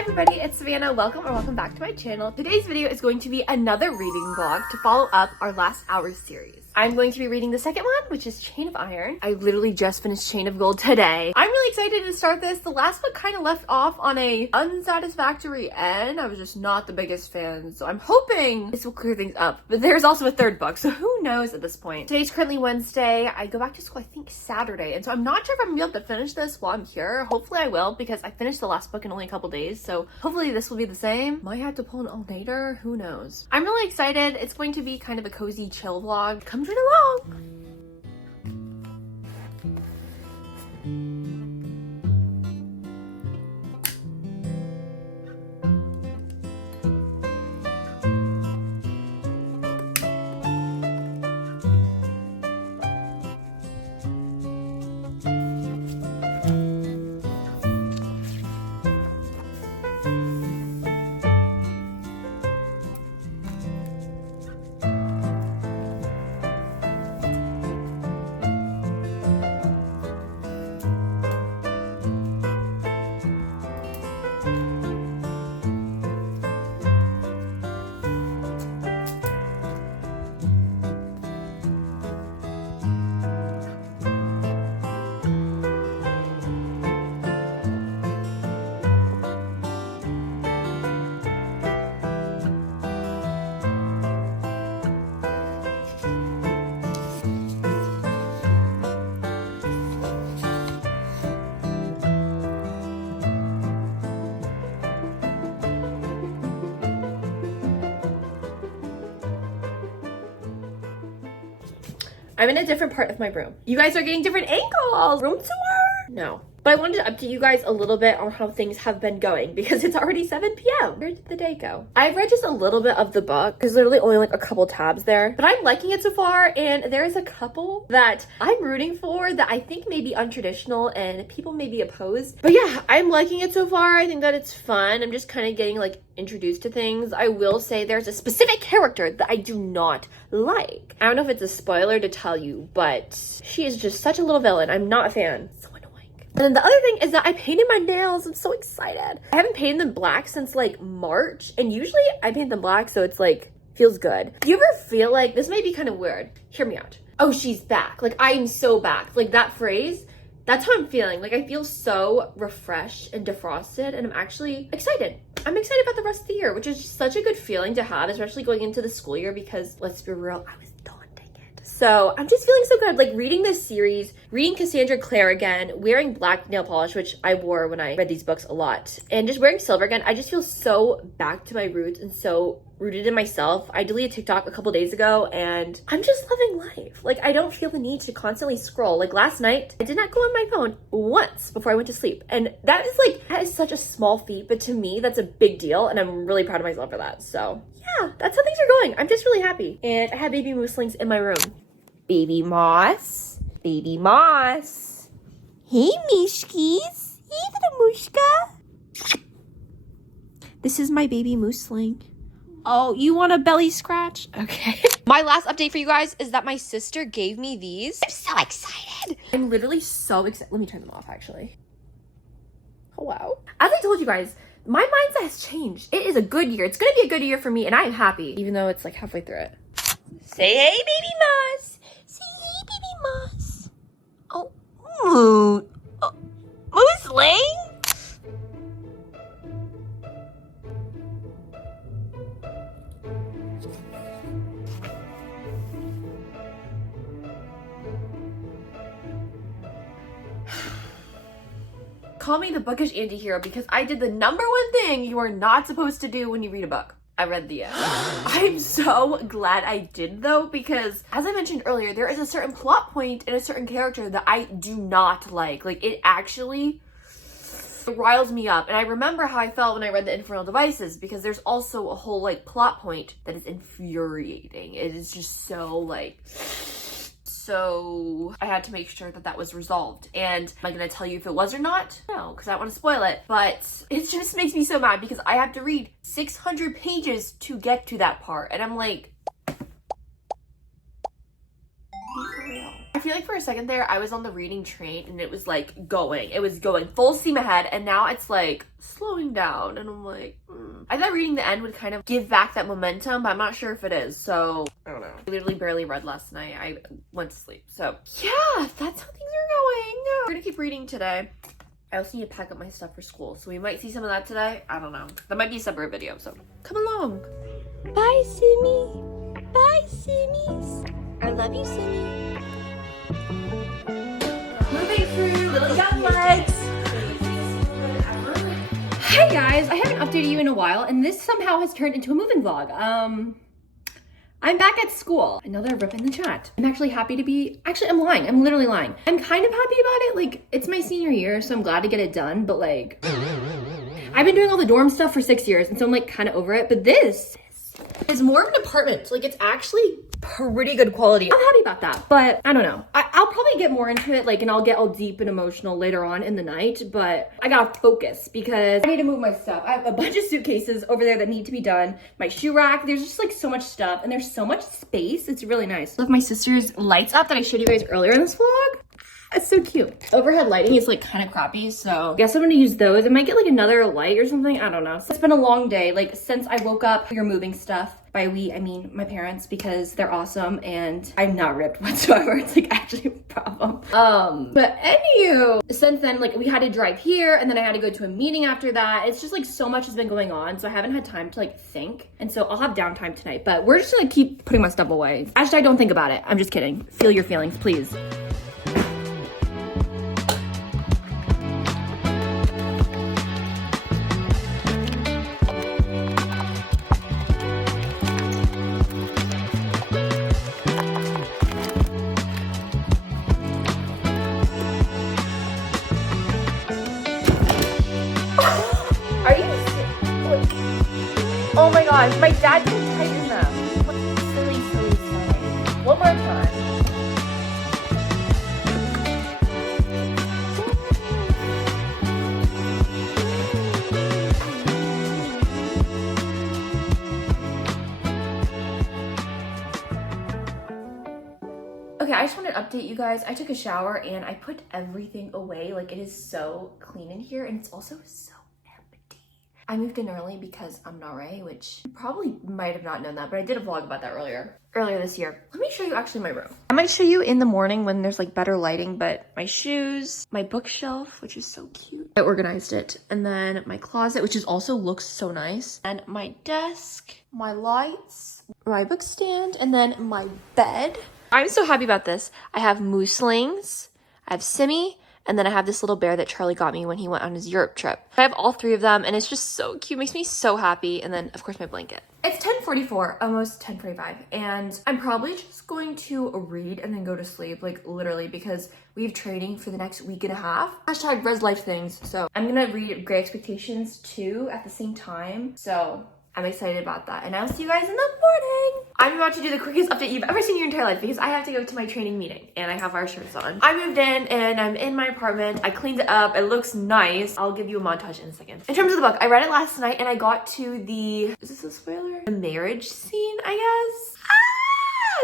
everybody, it's Savannah. Welcome or welcome back to my channel. Today's video is going to be another reading vlog to follow up our last hours series. I'm going to be reading the second one, which is Chain of Iron. I literally just finished Chain of Gold today. I'm really excited to start this. The last book kind of left off on a unsatisfactory end. I was just not the biggest fan, so I'm hoping this will clear things up. But there's also a third book, so who knows at this point. Today's currently Wednesday. I go back to school, I think Saturday, and so I'm not sure if I'm gonna be able to finish this while I'm here. Hopefully I will, because I finished the last book in only a couple days, so hopefully this will be the same. Might have to pull an all-nighter, who knows. I'm really excited. It's going to be kind of a cozy chill vlog. Come right along. I'm in a different part of my room. You guys are getting different angles. Room tour? No. But I wanted to update you guys a little bit on how things have been going because it's already 7 p.m. Where did the day go? I've read just a little bit of the book. There's literally only like a couple tabs there, but I'm liking it so far. And there's a couple that I'm rooting for that I think may be untraditional and people may be opposed. But yeah, I'm liking it so far. I think that it's fun. I'm just kind of getting like introduced to things. I will say there's a specific character that I do not like. I don't know if it's a spoiler to tell you, but she is just such a little villain. I'm not a fan. So annoying. And then the other thing is that I painted my nails. I'm so excited. I haven't painted them black since like March, and usually I paint them black so it's like feels good. Do you ever feel like, this may be kind of weird, hear me out, oh she's back, like I'm so back, like that phrase, that's how I'm feeling. Like I feel so refreshed and defrosted, and I'm actually excited. I'm excited about the rest of the year, which is just such a good feeling to have, especially going into the school year, because let's be real, I was daunting it. So I'm just feeling so good, like reading this series, reading Cassandra Clare again, wearing black nail polish, which I wore when I read these books a lot, and just wearing silver again. I just feel so back to my roots and so rooted in myself. I deleted TikTok a couple days ago and I'm just loving life. Like I don't feel the need to constantly scroll. Like last night, I did not go on my phone once before I went to sleep. And that is such a small feat, but to me, that's a big deal. And I'm really proud of myself for that. So yeah, that's how things are going. I'm just really happy. And I have baby mooselings in my room. Baby moss. Baby moss. Hey, Mishkis. Hey, little Mushka. This is my baby moosling. Oh, you want a belly scratch? Okay. My last update for you guys is that my sister gave me these. I'm so excited. I'm literally so excited. Let me turn them off, actually. Oh, wow. As I told you guys, my mindset has changed. It is a good year. It's going to be a good year for me, and I am happy, even though it's like halfway through it. Say hey, baby moss. Say hey, baby moss. Oh, moosling? Call me the bookish anti-hero because I did the #1 thing you are not supposed to do when you read a book. I read the end. I'm so glad I did though, because as I mentioned earlier, there is a certain plot point and a certain character that I do not like. Like it actually riles me up. And I remember how I felt when I read The Infernal Devices, because there's also a whole like plot point that is infuriating. It is just so like... So I had to make sure that that was resolved. And am I gonna tell you if it was or not? No, because I don't want to spoil it. But it just makes me so mad because I have to read 600 pages to get to that part. And I'm like, be for real. I I feel like for a second there, I was on the reading train and it was like going. It was going full steam ahead, and now it's like slowing down, and I'm like, I thought reading the end would kind of give back that momentum, but I'm not sure if it is, so I don't know. I literally barely read last night. I went to sleep. So yeah, that's how things are going. We're gonna keep reading today. I also need to pack up my stuff for school, so we might see some of that today. I don't know. That might be a separate video, so come along. Bye, Simi. Bye, Simis. I love you, Simi. Moving through little young legs. Hey guys, I haven't updated you in a while, and this somehow has turned into a moving vlog. I'm back at school. Another rip in the chat. I'm actually happy to be, actually I'm lying, I'm literally lying. I'm kind of happy about it. Like, it's my senior year, so I'm glad to get it done, but like, I've been doing all the dorm stuff for 6 years, and so I'm like kind of over it, but this is more of an apartment. Like, it's actually pretty good quality. I'm happy about that, but I don't know. I'll probably get more into it, like, and I'll get all deep and emotional later on in the night, but I gotta focus because I need to move my stuff. I have a bunch of suitcases over there that need to be done. My shoe rack, there's just like so much stuff, and there's so much space. It's really nice. I love my sister's lights up that I showed you guys earlier in this vlog. It's so cute. Overhead lighting is like kind of crappy, so I guess I'm gonna use those. I might get like another light or something, I don't know. So it's been a long day, like since I woke up. We're moving stuff. By we, I mean my parents, because they're awesome and I'm not ripped whatsoever. It's like actually a problem. But anywho, since then, like we had to drive here and then I had to go to a meeting after that. It's just like so much has been going on, so I haven't had time to like think. And so I'll have downtime tonight, but we're just gonna keep putting my stuff away. Actually, I don't think about it. I'm just kidding. Feel your feelings, please. Oh my gosh, my dad didn't tighten them. Silly. One more time. Okay, I just wanted to update you guys. I took a shower and I put everything away. Like, it is so clean in here, and it's also so I moved in early because I'm not Ray, which you probably might have not known that, but I did a vlog about that earlier this year. Let me show you actually my room. I might show you in the morning when there's like better lighting, but my shoes, my bookshelf, which is so cute. I organized it. And then my closet, which is also looks so nice. And my desk, my lights, my book stand, and then my bed. I'm so happy about this. I have mooslings, I have Simi, and then I have this little bear that Charlie got me when he went on his Europe trip. I have all three of them, and it's just so cute. Makes me so happy. And then, of course, my blanket. It's 10:44, almost 10:45, and I'm probably just going to read and then go to sleep, like literally, because we have training for the next week and a half. Hashtag res life things. So I'm gonna read Great Expectations 2 at the same time. So I'm excited about that, and I'll see you guys in the morning. I'm about to do the quickest update you've ever seen in your entire life because I have to go to my training meeting and I have our shirts on. I moved in and I'm in my apartment. I cleaned it up. It looks nice. I'll give you a montage in a second. In terms of the book, I read it last night and I got to the, is this a spoiler? The marriage scene, I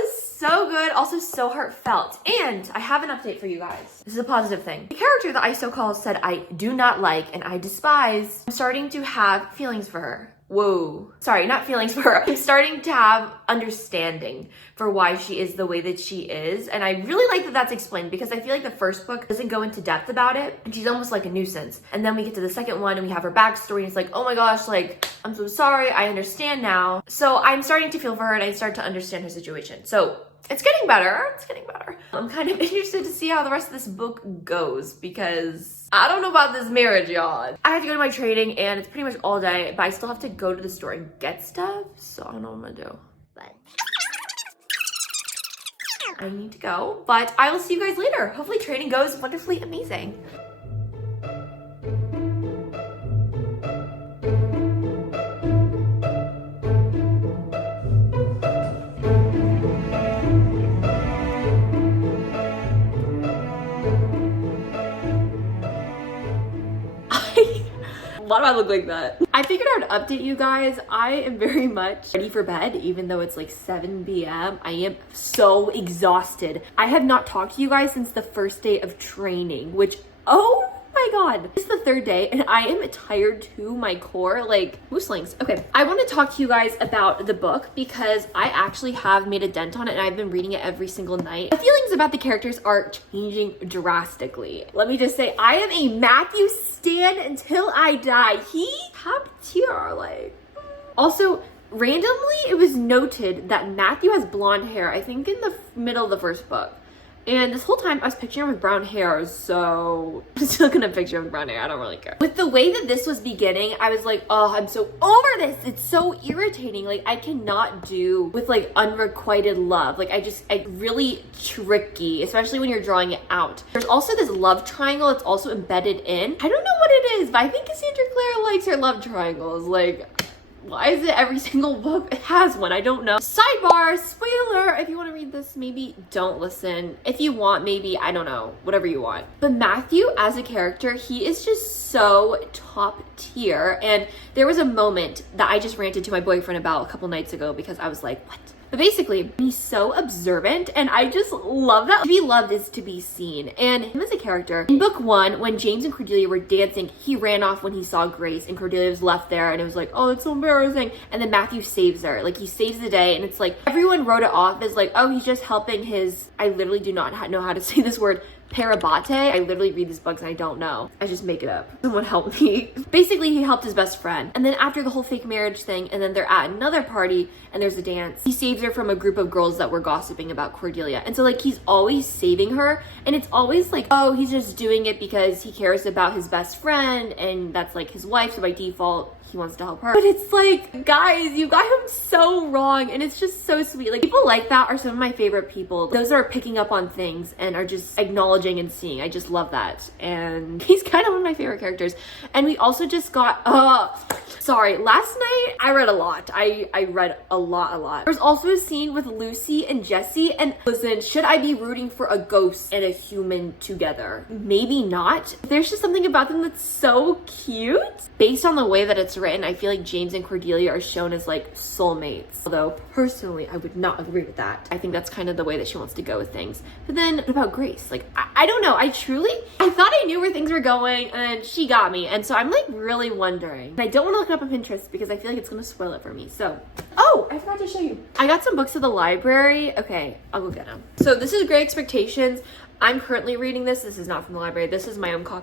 guess. So good, also so heartfelt. And I have an update for you guys. This is a positive thing. The character that I so-called said I do not like and I despise, I'm starting to have feelings for her. Whoa. Sorry, not feelings for her. I'm starting to have understanding for why she is the way that she is. And I really like that that's explained because I feel like the first book doesn't go into depth about it. And she's almost like a nuisance. And then we get to the second one and we have her backstory. And it's like, oh my gosh, like, I'm so sorry. I understand now. So I'm starting to feel for her and I start to understand her situation. So it's getting better. It's getting better. I'm kind of interested to see how the rest of this book goes because I don't know about this marriage, y'all. I have to go to my training and it's pretty much all day, but I still have to go to the store and get stuff. So I don't know what I'm gonna do, but I need to go. But I will see you guys later. Hopefully training goes wonderfully amazing. Why do I look like that? I figured I would update you guys. I am very much ready for bed, even though it's like 7 p.m. I am so exhausted. I have not talked to you guys since the first day of training, which, oh my god, it's the third day and I am tired to my core, like mooslings. Okay, I want to talk to you guys about the book because I actually have made a dent on it and I've been reading it every single night. My feelings about the characters are changing drastically. Let me just say, I am a Matthew stan until I die. He top tier, like. Also, randomly, it was noted that Matthew has blonde hair, I think in the middle of the first book. And this whole time I was picturing him with brown hair, so I'm still gonna picture him with brown hair. I don't really care. With the way that this was beginning, I was like, oh, I'm so over this. It's so irritating. Like, I cannot do with like unrequited love. Like, I really tricky, especially when you're drawing it out. There's also this love triangle that's also embedded in. I don't know what it is, but I think Cassandra Clare likes her love triangles. Like, why is it every single book it has one? I don't know. Sidebar, spoiler, if you want to read this, maybe don't listen. If you want, maybe, I don't know, whatever you want. But Matthew as a character, he is just so top tier. And there was a moment that I just ranted to my boyfriend about a couple nights ago because I was like, what? But basically, he's so observant and I just love that. To be loved is to be seen. And him as a character, in book 1, when James and Cordelia were dancing, he ran off when he saw Grace and Cordelia was left there and it was like, oh, it's so embarrassing. And then Matthew saves her. Like, he saves the day and it's like, everyone wrote it off as like, oh, he's just helping his, I literally do not know how to say this word, Parabate. I literally read these books and I don't know. I just make it up. Someone help me. Basically, he helped his best friend. And then after the whole fake marriage thing, and then they're at another party and there's a dance, he saves her from a group of girls that were gossiping about Cordelia. And so like, he's always saving her and it's always like, oh, he's just doing it because he cares about his best friend and that's like his wife, so by default, he wants to help her. But it's like, guys, you got him so wrong and it's just so sweet. Like, people like that are some of my favorite people. Those are picking up on things and are just acknowledging and seeing. I just love that. And he's kind of one of my favorite characters. And we also just got, sorry, last night I read a lot. I read a lot. There's also a scene with Lucy and Jesse, and listen, should I be rooting for a ghost and a human together? Maybe not. There's just something about them that's so cute. Based on the way that it's written, I feel like James and Cordelia are shown as like soulmates. Although personally, I would not agree with that. I think that's kind of the way that she wants to go with things. But then what about Grace? Like, I don't know. I thought I knew where things were going and she got me. And so I'm like really wondering. And I don't want to look it up on Pinterest because I feel like it's going to spoil it for me. So, oh, I forgot to show you. I got some books at the library. Okay, I'll go get them. So this is Great Expectations. I'm currently reading this. This is not from the library. This is my own copy.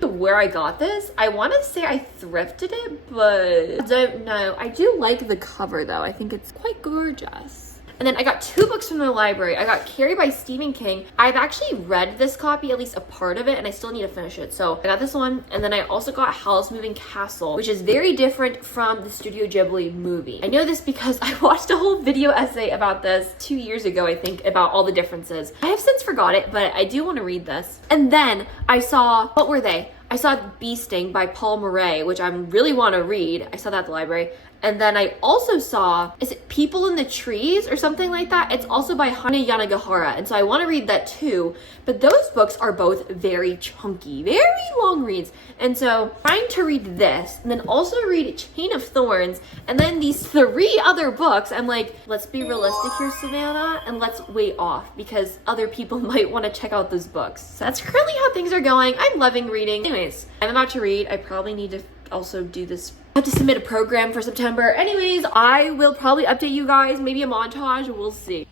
Where I got this, I want to say I thrifted it, but I don't know. I do like the cover though. I think it's quite gorgeous. And then I got 2 books from the library. I got Carrie by Stephen King. I've actually read this copy, at least a part of it, and I still need to finish it. So I got this one, and then I also got Howl's Moving Castle, which is very different from the Studio Ghibli movie. I know this because I watched a whole video essay about this 2 years ago, I think, about all the differences. I have since forgot it, but I do want to read this. And then I saw, what were they? I saw Bee Sting by Paul Murray, which I really want to read. I saw that at the library. And then I also saw, is it People in the Trees or something like that? It's also by Hana Yanagihara. And so I want to read that too. But those books are both very chunky, very long reads. And so trying to read this and then also read Chain of Thorns and then these 3 other books, I'm like, let's be realistic here, Savannah, and let's wait off because other people might want to check out those books. So that's currently how things are going. I'm loving reading. Anyways, I'm about to read. I probably need to also do this. I have to submit a program for September. Anyways, I will probably update you guys, maybe a montage, we'll see.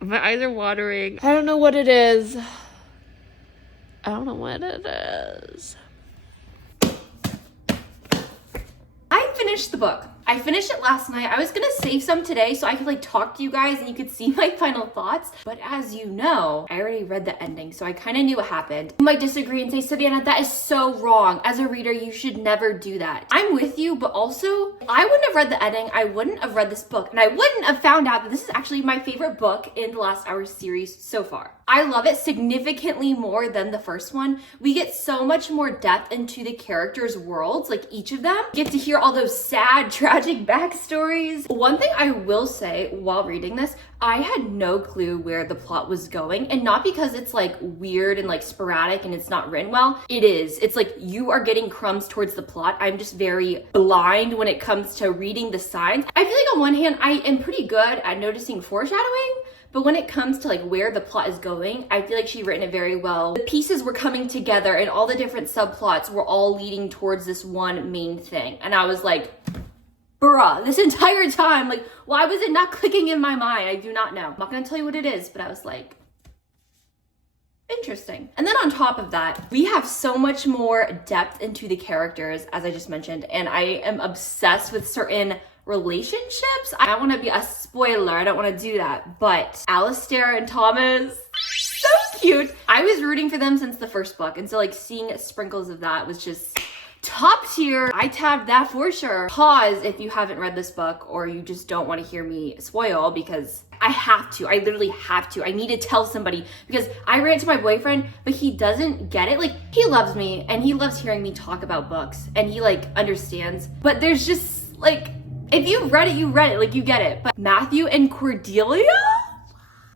My eyes are watering. I don't know what it is. I don't know what it is. I finished the book. I finished it last night. I was gonna save some today so I could like talk to you guys and you could see my final thoughts. But as you know, I already read the ending, so I kind of knew what happened. You might disagree and say, Savannah, that is so wrong. As a reader, you should never do that. I'm with you, but also, if I wouldn't have read the ending, I wouldn't have read this book, and I wouldn't have found out that this is actually my favorite book in the Last Hour series so far. I love it significantly more than the first one. We get so much more depth into the characters' worlds, like each of them. Get to hear all those sad, tragic backstories. One thing I will say while reading this, I had no clue where the plot was going, and not because it's like weird and like sporadic and it's not written well. It is. It's like you are getting crumbs towards the plot. I'm just very blind when it comes to reading the signs. I feel like on one hand, I am pretty good at noticing foreshadowing, but when it comes to like where the plot is going, I feel like she's written it very well. The pieces were coming together and all the different subplots were all leading towards this one main thing. And I was like, bruh, this entire time, like, why was it not clicking in my mind? I do not know. I'm not gonna tell you what it is, but I was like, interesting. And then on top of that, we have so much more depth into the characters, as I just mentioned, and I am obsessed with certain relationships. I don't want to be a spoiler, I don't want to do that, but Alistair and Thomas, so cute. I was rooting for them since the first book, and so like seeing sprinkles of that was just top tier. I tabbed that for sure. Pause if you haven't read this book or you just don't want to hear me spoil, because I have to. I literally have to. I need to tell somebody, because I read it to my boyfriend, but he doesn't get it. Like, he loves me and he loves hearing me talk about books and he like understands, but there's just like, if you read it, you read it, like you get it. But Matthew and Cordelia?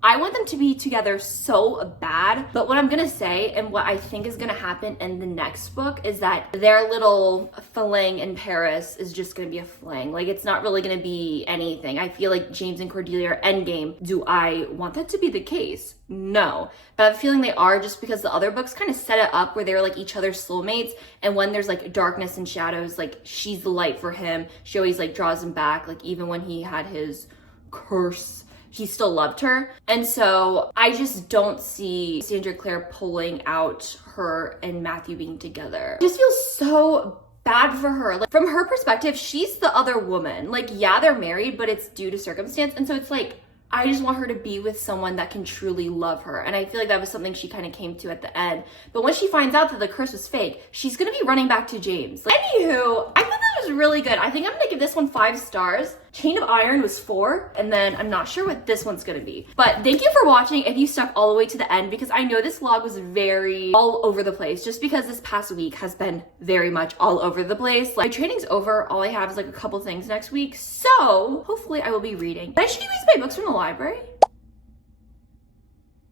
I want them to be together so bad, but what I'm gonna say and what I think is gonna happen in the next book is that their little fling in Paris is just gonna be a fling. Like, it's not really gonna be anything. I feel like James and Cordelia are endgame. Do I want that to be the case? No, but I have a feeling they are, just because the other books kind of set it up where they're like each other's soulmates, and when there's like darkness and shadows, like she's the light for him. She always like draws him back, like even when he had his curse, he still loved her. And so I just don't see Cassandra Clare pulling out her and Matthew being together. It just feels so bad for her. Like, from her perspective, she's the other woman. Like, yeah, they're married, but it's due to circumstance. And so it's like, I just want her to be with someone that can truly love her. And I feel like that was something she kind of came to at the end. But when she finds out that the curse was fake, she's gonna be running back to James. Anywho, I thought that was really good. I think I'm gonna give this one 5 stars. Chain of Iron was 4, and then I'm not sure what this one's gonna be. But thank you for watching if you stuck all the way to the end, because I know this vlog was very all over the place, just because this past week has been very much all over the place. Like, my training's over, all I have is like a couple things next week, so hopefully I will be reading. Did I show you guys my books from the library?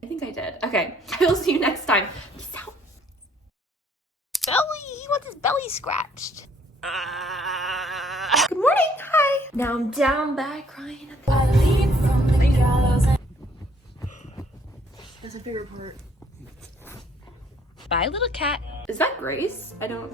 I think I did. Okay, I will see you next time. Peace out. Belly, he wants his belly scratched. Good morning. Hi. Now I'm down back crying at the That's my favorite part. Bye, little cat. Is that Grace? I don't